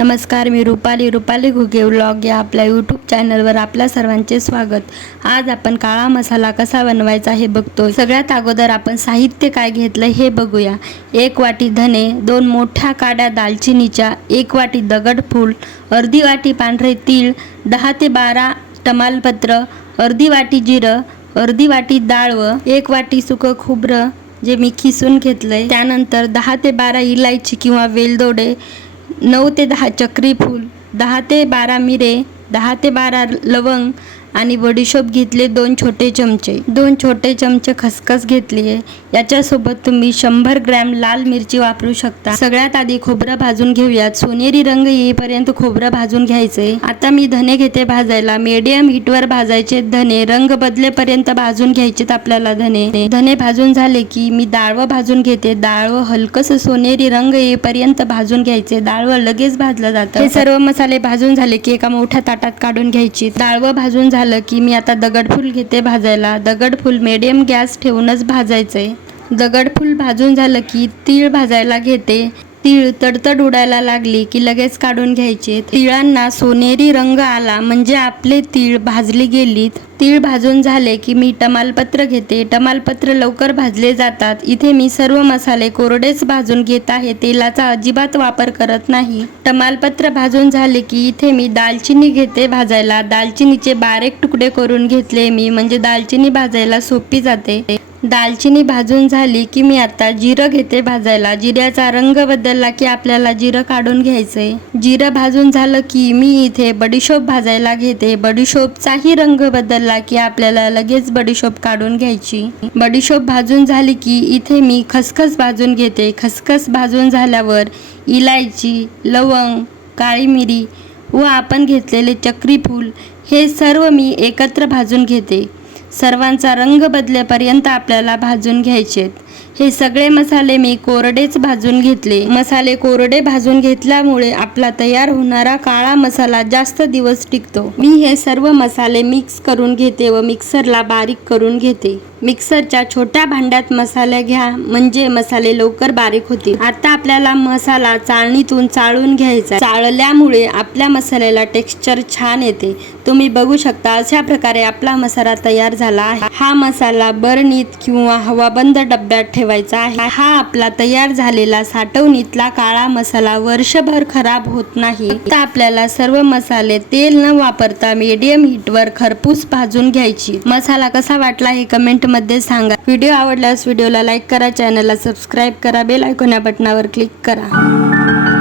नमस्कार मी रुपाली रुपाली घुगे व्लॉग या आपल्या यूट्यूब चॅनलवर आपल्या सर्वांचे स्वागत. आज आपण काळा मसाला कसा बनवायचा हे बघतो सगळ्यात अगोदर आपण साहित्य काय घेतलं हे बघूया. एक वाटी धने दोन मोठ्या काड्या दालचिनीच्या एक वाटी दगडफूल अर्धी वाटी पांढरे तीळ दहा ते बारा तमालपत्र अर्धी वाटी जिरं अर्धी वाटी डाळ व एक वाटी सुकं खोबरं जे मी खिसून घेतलंय. त्यानंतर दहा ते बारा इलायची किंवा वेलदोडे नऊ ते दहा चक्री फूल दहा ते बारा मिरे दहा ते बारा लवंग आणि बडीशोप घेतले दोन छोटे चमचे. दोन छोटे चमचे खसखस घेतली आहे याच्यासोबत तुम्ही शंभर ग्रॅम लाल मिरची वापरू शकता. सगळ्यात आधी खोबरं भाजून घेऊयात. सोनेरी रंग येईपर्यंत खोबरं भाजून घ्यायचंय आता मी धने घेते भाजायला. मीडियम हीटवर भाजायचे धने. रंग बदलेपर्यंत भाजून घ्यायचेत आपल्याला धने. धने भाजून झाले की मी डाळवं भाजून घेते. डाळवं हलकस सोनेरी रंग येईपर्यंत भाजून घ्यायचे. डाळवं लगेच भाजलं जातं. हे सर्व मसाले भाजून झाले की एका मोठ्या ताटात काढून घ्यायची. डाळवं भाजून झालं की मी आता दगडफूल घेते भाजायला. दगडफूल मीडियम गॅस ठेवूनच भाजायचं आहे दगडफूल भाजून झालं की तीळ भाजायला घेते. तीळ तडतड उडायला लागली की लगेच काढून घ्यायचे. तिळांना सोनेरी रंग आला म्हणजे आपले तीळ भाजली गेलीत. तीळ भाजून झाले की मी टमालपत्र घेते. टमालपत्र लवकर भाजले जातात. इथे मी सर्व मसाले कोरडेच भाजून घेत आहे. तेलाचा अजिबात वापर करत नाही. टमालपत्र भाजून झाले की इथे मी दालचिनी घेते भाजायला. दालचिनीचे बारीक तुकडे करून घेतले मी. म्हणजे दालचिनी भाजायला सोपी जाते. दालचिनी भाजून झाली की मी आता जिरं घेते भाजायला. जिऱ्याचा रंग बदलला की आपल्याला जिरं काढून घ्यायचंय. जिरं भाजून झालं की मी इथे बडीशोप भाजायला घेते. बडीशोपचाही रंग बदलला की आपल्याला लगेच बडीशोप काढून घ्यायची. बडीशोप भाजून झाली की इथे मी खसखस भाजून घेते. खसखस भाजून झाल्यावर इलायची लवंग काळी मिरी व आपण घेतलेले चक्री फूल हे सर्व मी एकत्र भाजून घेते. सर्वांचा रंग बदलेपर्यंत आपल्याला भाजून घ्यायचेत. हे सगळे मसाले मी कोरडेच भाजून घेतले. मसाले कोरडे भाजून घेतल्यामुळे आपला तयार होणारा काळा मसाला जास्त दिवस टिकतो. मी हे सर्व मसाले मिक्स करून घेते व मिक्सरला बारीक करून घेते. मिक्सरच्या छोट्या भांड्यात मसाले घ्या म्हणजे मसाले लवकर बारीक होतील. आता आपल्याला मसाला चाळणीतून चाळून घ्यायचा चाळल्यामुळे आपल्या मसाल्याला टेक्स्चर छान येते. तुम्ही बघू शकता अशा प्रकारे आपला मसाला तयार झाला आहे. हा मसाला बरणीत किंवा हवाबंद डब्यात ठेवायचा आहे. हा आपला तयार झालेला साठवणीतला काळा मसाला वर्षभर खराब होत नाही. आता आपल्याला सर्व मसाले तेल न वापरता मीडियम हीटवर खरपूस भाजून घ्यायची. मसाला कसा वाटला हे कमेंटमध्ये सांगा. व्हिडिओ आवडल्यास व्हिडिओला लाईक करा चॅनलला सबस्क्राईब करा बेल आयकॉन या बटनावर क्लिक करा.